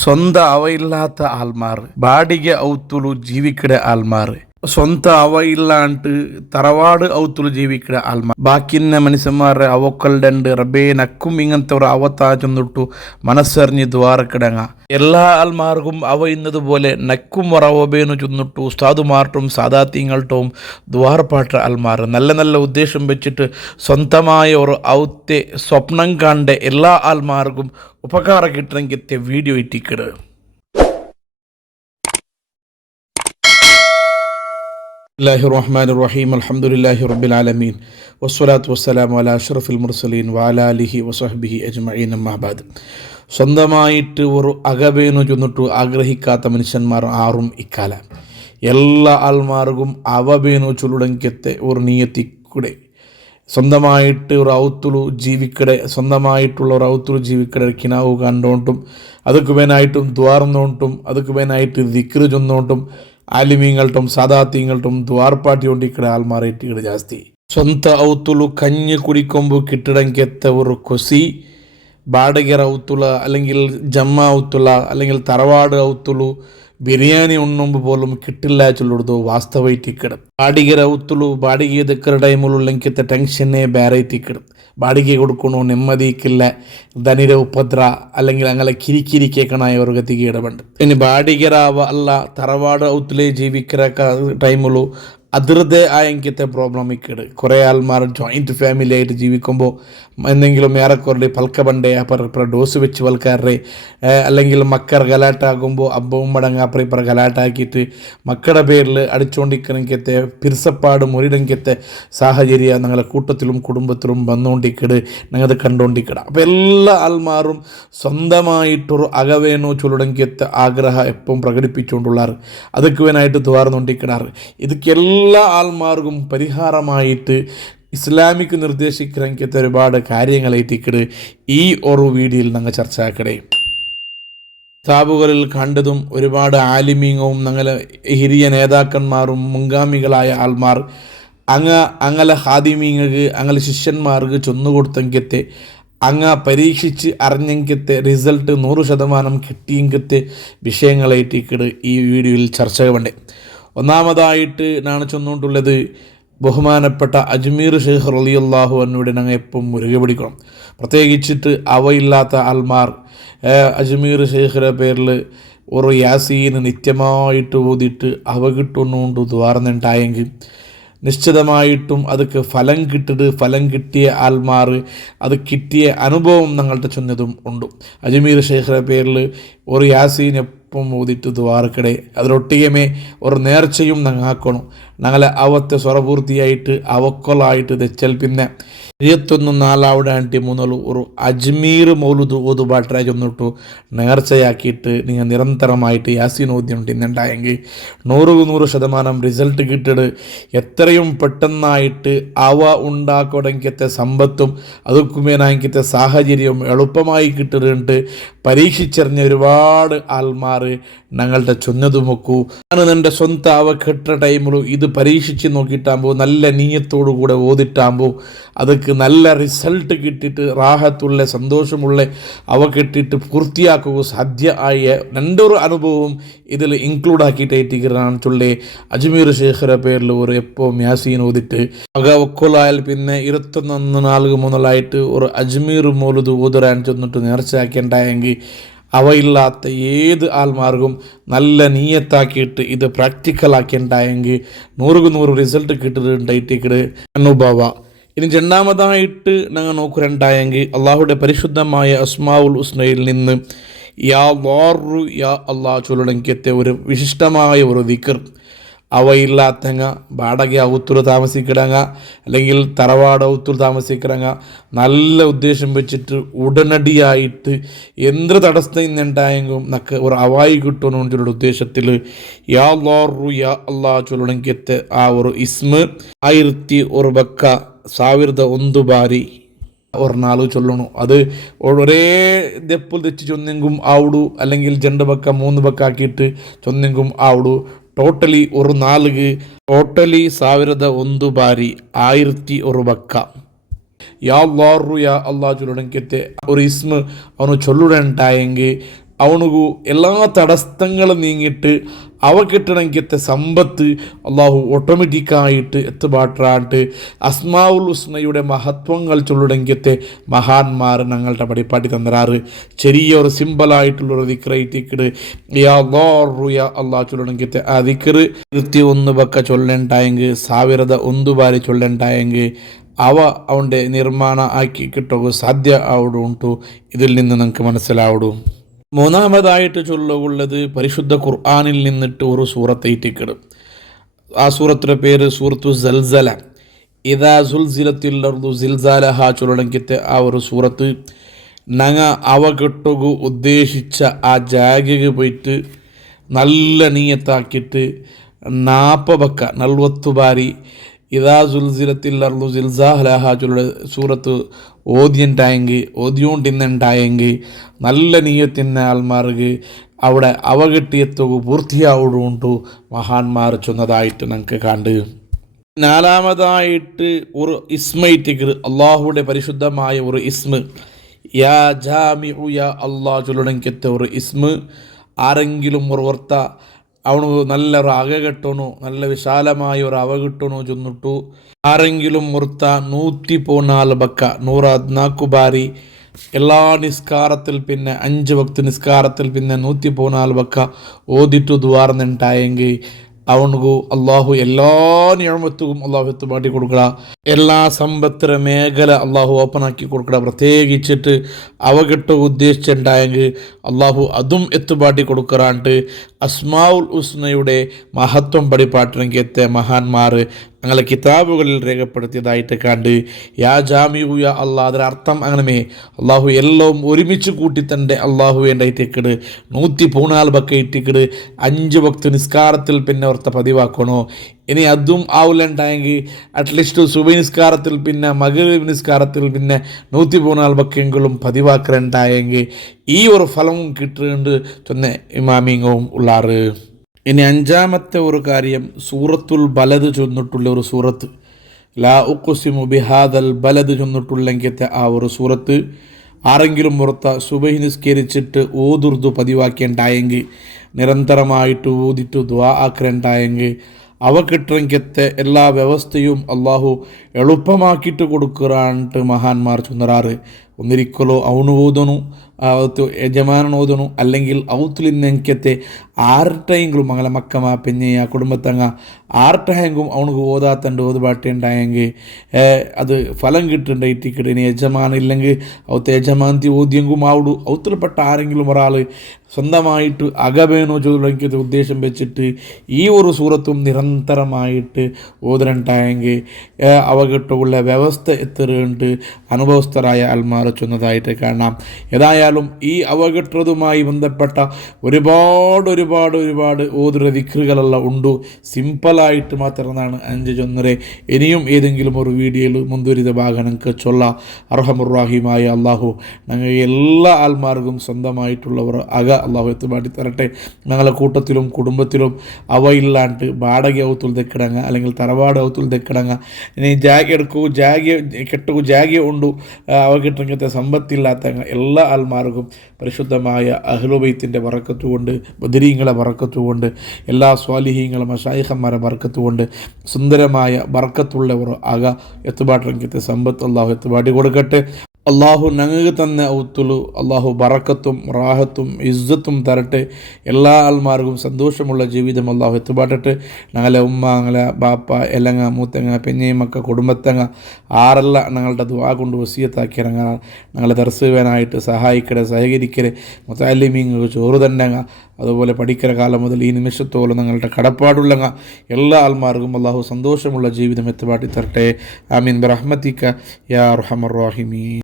ಸ್ವಂತ ಅವ ಇಲ್ಲಾತ ಆಲ್ಮಾರು ಬಾಡಿಗೆ ಔತುಲು ಜೀವಿಕಡೆ ಆಲ್ಮಾರು ಸ್ವಂತ ಅವ ಇಲ್ಲ ಅಂಟು ತರವಾಡು ಔತುಲು ಜೀವಿಕಡೆ ಆಲ್ಮಾರು ബാക്കിന്ന മനുഷ്യന്മാരെ അവക്കൾഡണ്ട് റബ്ബേ നക്കും ഇങ്ങനത്തെ അവത്താ ചെന്നിട്ടു മനസ്സറിഞ്ഞ് ദ്വാരക്കിടങ്ങ എല്ലാ ആൽമാർക്കും അവ ഇന്നതുപോലെ നക്കും വറവബേനു ചെന്നിട്ടു ഉസ്താദുമാർട്ടും സാദാത്യങ്ങൾട്ടും ദ്വാരപ്പാട്ട ആൽമാർ നല്ല നല്ല ഉദ്ദേശം വെച്ചിട്ട് സ്വന്തമായ ഒരു ഔത്തെ സ്വപ്നം കണ്ട എല്ലാ ആൽമാർക്കും ഉപകാരം കിട്ടണമെങ്കിൽ വീഡിയോ ഇട്ടിക്കട്. ബിസ്മില്ലാഹിർ റഹ്മാനിർ റഹീം അൽഹംദുലില്ലാഹി റബ്ബിൽ ആലമീൻ വസ്സലാത്തു വസ്സലാമു അലാ അഷ്റഫിൽ മുർസലീൻ വഅലാ ആലിഹി വസഹ്ബിഹി അജ്മഈൻ അമ്മാ ബഅദ്. സ്വന്തമായിട്ട് ഒരു അകബേനു ചെന്നിട്ടു ആഗ്രഹിക്കാത്ത മനുഷ്യന്മാർ ആറും ഇക്കാല എല്ലാ ആൾമാർക്കും അവബേനു ചൊല്ലുടങ്കത്തെ ഒരു നീയത്തിക്കൂടെ സ്വന്തമായിട്ട് ഒരു ഔത്തുളു ജീവിക്കടെ സ്വന്തമായിട്ടുള്ള ഒരു ഔത്തുളു ജീവിക്കടെ കിനാവ് കണ്ടോണ്ടും അതുക്ക് വേനായിട്ടും ദ്വാർന്നോണ്ടും അതുക്ക് വേനായിട്ട് ദിക്റ് ചൊന്നോണ്ടും ആലിമീങ്ങൾട്ടും സാദാത്യങ്ങൾട്ടും ദ്വാർപ്പാട്ടി കൊണ്ടിക്കടെ ആൾമാറേറ്റിക്കടെ ജാസ്തി ಸ್ವಂತ ಔತುಲು കഞ്ഞി കുടിക്കുമ്പോൾ കിട്ടിടങ്കത്തെ ഒരു കൊസി ബാടകര ഔത്തുല അല്ലെങ്കിൽ ജമ്മ ഔത്തുല അല്ലെങ്കിൽ തറവാട് ഔത്തുലു ബിരിയാണി ഉണ്ണുമ്പോൾ പോലും കിട്ടില്ല ചൊല്ലുടದು വാസ്തവൈറ്റിക്കട ಬಾಡಿಗೆ ಔತುಲು ಬಾಡಿಗೆ ದಕ್ಕರ ಟೈಮುಲ್ಲಂಕಿತ ಟೆನ್ಷನ್ನೇ ಬೇರೆ ಐತಿಕ್ಕಡ ಬಾಡಿಗೆ കൊടുക്കണോ ನೆಮ್ಮದಿക്കില്ല ധനിര ഉപദ്ര അല്ലെങ്കിൽ അങ്ങനെ കിരിക്കിരി കേൾക്കണായ ഒരു ഗതിക്ക് ഇടപെണ്ട് ഇനി ബാഡികരാവ അല്ല തറവാട് ഔത്തിലെ ജീവിക്കുന്ന ടൈമുള്ളൂ അതിർതെ ആയെങ്കിലത്തെ പ്രോബ്ലം ഇക്കട് കുറേ ആൾമാർ ജോയിൻറ്റ് ഫാമിലി ആയിട്ട് ജീവിക്കുമ്പോൾ എന്തെങ്കിലും ഏറെക്കുറെ പൽക്കബണ്ടേ അപ്പുറം ഡോസ് വെച്ച് വൽക്കാരുടെ അല്ലെങ്കിൽ മക്കർ ഗലാട്ടാകുമ്പോൾ അബ്ബവും മടങ്ങ അപ്പുറം ഇപ്പുറം ഗലാട്ടാക്കിയിട്ട് മക്കളുടെ പേരിൽ അടിച്ചുകൊണ്ടിരിക്കണമെങ്കിലത്തെ പിരിസപ്പാട് മുറിയിടങ്കത്തെ സാഹചര്യം ഞങ്ങളുടെ കൂട്ടത്തിലും കുടുംബത്തിലും വന്നുകൊണ്ടിരിക്കട് ഞങ്ങൾ കണ്ടുകൊണ്ടിരിക്കട. അപ്പോൾ എല്ലാ ആൾമാരും സ്വന്തമായിട്ടൊരു അകവേനോ ചൊല്ലുടങ്കത്തെ ആഗ്രഹം എപ്പം പ്രകടിപ്പിച്ചുകൊണ്ടുള്ളാറ് അതൊക്കെ വേനായിട്ട് ദ്വാർന്നുകൊണ്ടിരിക്കടാറ്. ഇതൊക്കെ എല്ലാ ആൾമാർക്കും പരിഹാരമായിട്ട് ഇസ്ലാമിക് നിർദ്ദേശിക്കണമെങ്കിൽ ഒരുപാട് കാര്യങ്ങളായിട്ടിക്കട് ഈ ഒരു വീഡിയോയിൽ ഞങ്ങൾ ചർച്ച ആക്കടേ. കിതാബുകളിൽ കണ്ടതും ഒരുപാട് ആലിമീങ്ങവും ഞങ്ങളെ ഹിരിയ നേതാക്കന്മാരും മുൻഗാമികളായ ആൾമാർ അങ്ങനെ ഹാദിമീങ്ങൾക്ക് അങ്ങനെ ശിഷ്യന്മാർക്ക് ചൊന്നുകൊടുത്തെങ്കിലത്തെ പരീക്ഷിച്ച് അറിഞ്ഞെങ്കിലത്തെ റിസൾട്ട് 100% കിട്ടിയെങ്കിലത്തെ വിഷയങ്ങളായിട്ടിക്കട് ഈ വീഡിയോയിൽ ചർച്ച വേണ്ടേ. ഒന്നാമതായിട്ട് നാണ് ചെന്നുകൊണ്ടുള്ളത് ബഹുമാനപ്പെട്ട അജ്മീർ ഷെയ്ഖ് റളിയല്ലാഹു അൻഹുവിനെ ഞങ്ങൾ എപ്പം മുറുകെ പിടിക്കണം. പ്രത്യേകിച്ചിട്ട് അവയില്ലാത്ത ആൽമാർ അജ്മീർ ഷെയ്ഖിൻ്റെ പേരിൽ ഒരു യാസീന് നിത്യമായിട്ട് ഓതിയിട്ട് അവ കിട്ടുന്നുകൊണ്ട് ദ്വാർന്നുണ്ടായെങ്കിൽ നിശ്ചിതമായിട്ടും അതൊക്കെ ഫലം കിട്ടിയ ആൽമാർ അത് കിട്ടിയ അനുഭവം ഞങ്ങളുടെ ചെന്നതും ഉണ്ട്. അജ്മീർ ഷെയ്ഖിൻ്റെ പേരിൽ ഒരു യാസീൻ എപ്പം ഓതിട്ട് ദ്വാരക്കടെ അതിലൊട്ടികമേ ഒരു നേർച്ചയും ഞങ്ങൾ ആക്കണം. ഞങ്ങളെ അവത്തെ സ്വറപൂർത്തിയായിട്ട് അവക്കൊലായിട്ട് തെച്ചൽ പിന്നെ 21/4 ഒരു അജ്മീർ മൗലൂദ് ഓതുപാട്ട ചെന്നിട്ടു നേർച്ചയാക്കിയിട്ട് നിങ്ങൾ നിരന്തരമായിട്ട് യാസീൻ ഓദ്യമുണ്ടെന്നുണ്ടായെങ്കിൽ 100% റിസൾട്ട് കിട്ടിയിട്ട് എത്രയും പെട്ടെന്നായിട്ട് അവ ഉണ്ടാക്കണമെങ്കിലത്തെ സമ്പത്തും അതുക്കുമേനാങ്കിലത്തെ സാഹചര്യവും എളുപ്പമായി കിട്ടുന്നുണ്ട് പരീക്ഷിച്ചറിഞ്ഞ ഒരുപാട് ആൾമാർ ഞങ്ങളുടെ ചൊന്നതുമൊക്കൂ. ഞാൻ എൻ്റെ സ്വന്തം അവ കെട്ട ടൈമിലും ഇത് പരീക്ഷിച്ച് നോക്കിയിട്ടാകുമ്പോൾ നല്ല നീയത്തോടു കൂടെ ഓതിട്ടാകുമ്പോൾ അതൊക്കെ നല്ല റിസൾട്ട് കിട്ടിയിട്ട് റാഹത്തുള്ള സന്തോഷമുള്ള അവ കിട്ടിയിട്ട് പൂർത്തിയാക്കുക സാധ്യ ആയ രണ്ടൊരു അനുഭവം ഇതിൽ ഇൻക്ലൂഡ് ആക്കിയിട്ടായിട്ടിരിക്കുകയാണ് ചൊല്ലേ അജ്മീർ ഷെയ്ഖിൻ്റെ പേരിൽ ഒരു എപ്പോൾ യാസീൻ ഓതിട്ട് ഒക്കൊലായാൽ പിന്നെ 21/4 ഒരു അജ്മീർ മൗലൂദ് ഓതുറാൻ ചെന്നിട്ട് നേർച്ചയാക്കിയിട്ടുണ്ടായെങ്കിൽ അവയില്ലാത്ത ഏത് ആൾമാർക്കും നല്ല നീയത്താക്കിയിട്ട് ഇത് പ്രാക്ടിക്കലാക്കിയിട്ടുണ്ടായെങ്കിൽ 100% റിസൾട്ട് കിട്ടിയിട്ടുണ്ടായിട്ടിക്കട് അനുഭവ. ഇനി രണ്ടാമതായിട്ട് ഞങ്ങൾ നോക്കുന്നുണ്ടായെങ്കിൽ അള്ളാഹുടെ പരിശുദ്ധമായ അസ്മാഉൽ ഹുസ്നയിൽ നിന്ന് യാ വാറു യാ അള്ളാഹ് ചൊല്ലണമെങ്കിലത്തെ ഒരു വിശിഷ്ടമായ ഒരു ദിക്ർ അവയില്ലാത്തങ്ങ ബാടക ഔത്തുല് താമസിക്കിടങ്ങ അല്ലെങ്കിൽ തറവാട് ഔത്തുല് താമസിക്കിടങ്ങ നല്ല ഉദ്ദേശം വെച്ചിട്ട് ഉടനടിയായിട്ട് എന്ത് തടസ്സം ഇന്നുണ്ടായെങ്കിലും നമുക്ക് ഒരു അവായി കിട്ടണമെന്നുള്ള ഉദ്ദേശത്തിൽ യാ ലോറു യാ അള്ളാഹ് ചൊല്ലണമെങ്കിലത്തെ ആ ഒരു ഇസ്മ 1001 ബാരി ഒരു നാൾ ചൊല്ലണു. അത് ഒരേ ദെപ്പിൽ തെച്ച് ചൊന്നെങ്കും ആവിടു അല്ലെങ്കിൽ 2 ബക്ക 3 ബക്ക ആക്കിയിട്ട് ചൊന്നെങ്കും ആവിടു. ടോട്ടലി ഒരു 1001 ബാരി 1001 ബക്ക യാ അല്ലാഹു യാ അള്ളാഹ് ചൊല്ലണമെങ്കിലത്തെ ഒരു ഇസ്മ അവന് ചൊല്ലുടണ്ടായെങ്കിൽ അവനുകു എല്ലാ തടസ്സങ്ങളും നീങ്ങിയിട്ട് അവ കിട്ടണമെങ്കിലത്തെ സമ്പത്ത് അള്ളാഹു ഓട്ടോമാറ്റിക്കായിട്ട് എത്തുപാട്ടായിട്ട് അസ്മാഉൽ ഹുസ്നയുടെ മഹത്വങ്ങൾ ചൊല്ലുടെങ്കിലത്തെ മഹാന്മാർ ഞങ്ങളുടെ പടിപ്പാട്ടി തന്നരാറ് ചെറിയൊരു സിമ്പിളായിട്ടുള്ളൊരു ദിക്റൈറ്റിക്കട് യാ അല്ലാഹു യാ അള്ളാഹ് ചൊല്ലണമെങ്കിലത്തെ ആ ദിക്റ് 21 പക്ക ചൊല്ലണ്ടായെങ്കിൽ 1001 ബാരി ചൊല്ലണ്ടായെങ്കിൽ അവ അവൻ്റെ നിർമ്മാണ ആക്കി കിട്ടുക സാധ്യ അവിടെ ഉണ്ടു. ഇതിൽ നിന്ന് നമുക്ക് മനസ്സിലാവിടും. മൂന്നാമതായിട്ട് ചൊല്ലുള്ളത് പരിശുദ്ധ ഖുർആനിൽ നിന്നിട്ട് ഒരു സൂറത്ത് ഇറ്റിക്കിടും. ആ സൂറത്തിൻ്റെ പേര് സൂറത്തു സൽസല. ഇദാ സുൽസിലത്തിൽ അർദു സിൽസാലഹ ചൊല്ലണമെങ്കിലത്തെ ആ ഒരു സൂറത്ത് ഞങ്ങ അവ കിട്ടുക ഉദ്ദേശിച്ച ആ ജാഗയ്ക്ക് പോയിട്ട് നല്ല നീയത്താക്കിയിട്ട് 40 ബാരി ഇദാ സുൽസിലത്തിൽ അർദു സിൽസാലഹ ചൊല്ല സൂറത്ത് ഓദ്യോണ്ടിന്നുണ്ടായെങ്കിൽ നല്ല നീയത്തിൻ്റെ ആൾമാർക്ക് അവിടെ അവ കിട്ടിയ തുക പൂർത്തിയാവുകൊണ്ടു മഹാന്മാർ ചൊന്നതായിട്ട് നമുക്ക് കണ്ട്. നാലാമതായിട്ട് ഒരു ഇസ്മൈറ്റിക്കർ അള്ളാഹുയുടെ പരിശുദ്ധമായ ഒരു ഇസ്മ യാ ജാമിഉ യാ അള്ളാഹ് ചൊല്ലണമെങ്കിലത്തെ ഒരു ഇസ്മ ആരെങ്കിലും ഒരു വർത്ത അവന് നല്ലൊരു അക കിട്ടണു, നല്ല വിശാലമായ ഒരു അവ കിട്ടണു ചെന്നിട്ടു ആരെങ്കിലും മുർത്ത 114 ബക്ക 114 ബാരി എല്ലാ നിസ്കാരത്തിൽ പിന്നെ 5 വക്ത് നിസ്കാരത്തിൽ പിന്നെ 114 ബക്ക ഓതിട്ടു ദ്വാർന്നുണ്ടായെങ്കിൽ അവനുകു അള്ളാഹു എല്ലാ നിയമത്തും അള്ളാഹു എത്തുപാട്ടി കൊടുക്കുക, എല്ലാ സമ്പത്തിൻ്റെ മേഖല അള്ളാഹു ഓപ്പണാക്കി കൊടുക്കുക. പ്രത്യേകിച്ചിട്ട് അവ കിട്ടുക ഉദ്ദേശിച്ചിട്ടുണ്ടായെങ്കിൽ അള്ളാഹു അതും എത്തുപാട്ടി കൊടുക്കാറാണ്ട് അസ്മാഉൽ ഹുസ്നയുടെ മഹത്വം പഠിപ്പാട്ടിനെങ്കിൽ എത്തിയ മഹാന്മാർ ഞങ്ങളെ കിതാബുകളിൽ രേഖപ്പെടുത്തിയതായിട്ട് കണ്ട് യാ ജാമിഉ യാ അള്ളാഹ് അതിൻ്റെ അർത്ഥം അങ്ങനെ അള്ളാഹു എല്ലാം ഒരുമിച്ച് കൂട്ടി തൻ്റെ അള്ളാഹു വേണ്ടായിട്ടിക്കട് 114 ബക്ക ഇട്ടിക്കട് 5 വക്ത് നിസ്കാരത്തിൽ പിന്നെ ഓർത്ത പതിവാക്കണോ. ഇനി അതും ആവില്ലണ്ടായെങ്കിൽ അറ്റ്ലീസ്റ്റ് സുബൈ നിസ്കാരത്തിൽ പിന്നെ മഗ്‌രിബ് നിസ്കാരത്തിൽ പിന്നെ 114 ബക്കെങ്കിലും പതിവാക്കലുണ്ടായെങ്കിൽ ഈ ഒരു ഫലവും കിട്ടുന്നുണ്ട് ചൊന്ന ഇമാമിങ്ങവും ഉള്ളാറ്. ഇനി 5ാമത്തെ ഒരു കാര്യം സൂറത്തുൽ ബലദ് ചൊന്നിട്ടുള്ള ഒരു സൂറത്ത് ലാ ഉഖ്സിമു ബിഹാദൽ ബലദ് ചൊന്നിട്ടുള്ളെങ്കിലത്തെ ആ ഒരു സൂറത്ത് ആരെങ്കിലും പുറത്ത സുബഹി നിസ്കരിച്ചിട്ട് ഓതുർദു പതിവാക്കിയുണ്ടായെങ്കിൽ നിരന്തരമായിട്ട് ഓതിട്ട് ദുആ ആക്കലുണ്ടായെങ്കിൽ അവ കിട്ടണമെങ്കിലത്തെ എല്ലാ വ്യവസ്ഥയും അള്ളാഹു എളുപ്പമാക്കിയിട്ട് കൊടുക്കാറാണ്ട് മഹാന്മാർ ചൊന്നറാറ്. ഒന്നിരിക്കലോ അവന് ഓതണു യജമാനൻ ഓതണു അല്ലെങ്കിൽ ഔത്തുലിന്നെങ്കത്തെ ആർട്ടെങ്കിലും മകളെ മക്കമ പെഞ്ഞയ കുടുംബത്തങ്ങ ആർട്ടെങ്കിലും അവനക്ക് ഓതാത്തണ്ട് ഓതുപാട്ടി ഉണ്ടായെങ്കിൽ അത് ഫലം കിട്ടുന്നുണ്ടായിട്ടിക്കട്ടെ. ഇനി യജമാനം ഇല്ലെങ്കിൽ ഔത്ത് യജമാനത്തി ഓദ്യെങ്കും ആവിടു ഔത്തിൽപ്പെട്ട ആരെങ്കിലും ഒരാൾ സ്വന്തമായിട്ട് അകവേനോ ചോദിക്കുന്നത് ഉദ്ദേശം വെച്ചിട്ട് ഈ ഒരു സൂറത്തും നിരന്തരമായിട്ട് ഓതലുണ്ടായെങ്കിൽ അവ കിട്ടുള്ള വ്യവസ്ഥ എത്തറുണ്ട് അനുഭവസ്ഥരായ ആൾമാർ ചൊന്നതായിട്ട് കാണാം. ഏതായാലും ഈ അവകെട്ടതുമായി ബന്ധപ്പെട്ട ഒരുപാട് ഓതുര ദിക്റുകളെല്ലാം ഉണ്ട്. സിമ്പിളായിട്ട് മാത്രമാണ് 5 ചൊന്നരെ. ഇനിയും ഏതെങ്കിലും ഒരു വീഡിയോയിൽ മുൻവരിത ഭാഗം ഞങ്ങൾക്ക് ചൊല്ലാം. അർഹമുർ-റഹീമായ അള്ളാഹു ഞങ്ങൾ എല്ലാ ആൾമാർക്കും സ്വന്തമായിട്ടുള്ളവർ അക അള്ളാഹു എത്തുപാട്ടി തരട്ടെ. ഞങ്ങളെ കൂട്ടത്തിലും കുടുംബത്തിലും അവയില്ലാണ്ട് ബാടക ഔത്തുൽ തെക്കിടങ്ങ അല്ലെങ്കിൽ തറവാട് ഔത്തുൽ തെക്കിടങ്ങ ഇനി ജാഗ എടുക്കൂ ജാഗ ഉണ്ടു അവ കിട്ടുന്ന സമ്പത്തില്ലാത്ത എല്ലാ ആൾമാർക്കും പരിശുദ്ധമായ അഹ്ലുബൈത്തിൻ്റെ ബറക്കത്തുകൊണ്ട് ബദരീങ്ങളെ ബറക്കത്തുകൊണ്ട് എല്ലാ സ്വാലിഹീങ്ങളെ മശായിഖന്മാരെ ബറക്കത്തുകൊണ്ട് സുന്ദരമായ ബറക്കത്തുള്ളവർ അക എത്തുപാട്ടിറങ്ങിയത്തെ സമ്പത്ത് അള്ളാഹു എത്തുപാട്ടി കൊടുക്കട്ടെ. അള്ളാഹു ഞങ്ങൾക്ക് തന്നെ ഔത്തുലു അള്ളാഹു ബറക്കത്തും റാഹത്തും ഇസ്സത്തും തരട്ടെ. എല്ലാ ആൾമാർക്കും സന്തോഷമുള്ള ജീവിതം അള്ളാഹു എത്തുപാട്ടട്ടെ. ഞങ്ങളെ ഉമ്മ ഞങ്ങളെ ബാപ്പ എലങ്ങ മൂത്തങ്ങ പെഞ്ഞേമക്ക കുടുംബത്തങ്ങ ആറല്ല ഞങ്ങളുടെ ദുആ കൊണ്ട് വസിയത്താക്കിയിറങ്ങ ഞങ്ങളെ ദർസുവാനായിട്ട് സഹായിക്കരെ സഹകരിക്കരെ മുതഅല്ലിമീങ്ങൾക്ക് ചോറ് തന്നെങ്ങ അതുപോലെ പഠിക്കുന്ന കാലം മുതൽ ഈ നിമിഷത്തോളം ഞങ്ങളുടെ കടപ്പാടുള്ളങ്ങ എല്ലാ ആൾമാർക്കും അള്ളാഹു സന്തോഷമുള്ള ജീവിതം എത്തുപാട്ടി തരട്ടെ. ആമീൻ ബിറഹ്മതിക യാ അർഹമർ റഹീമീൻ.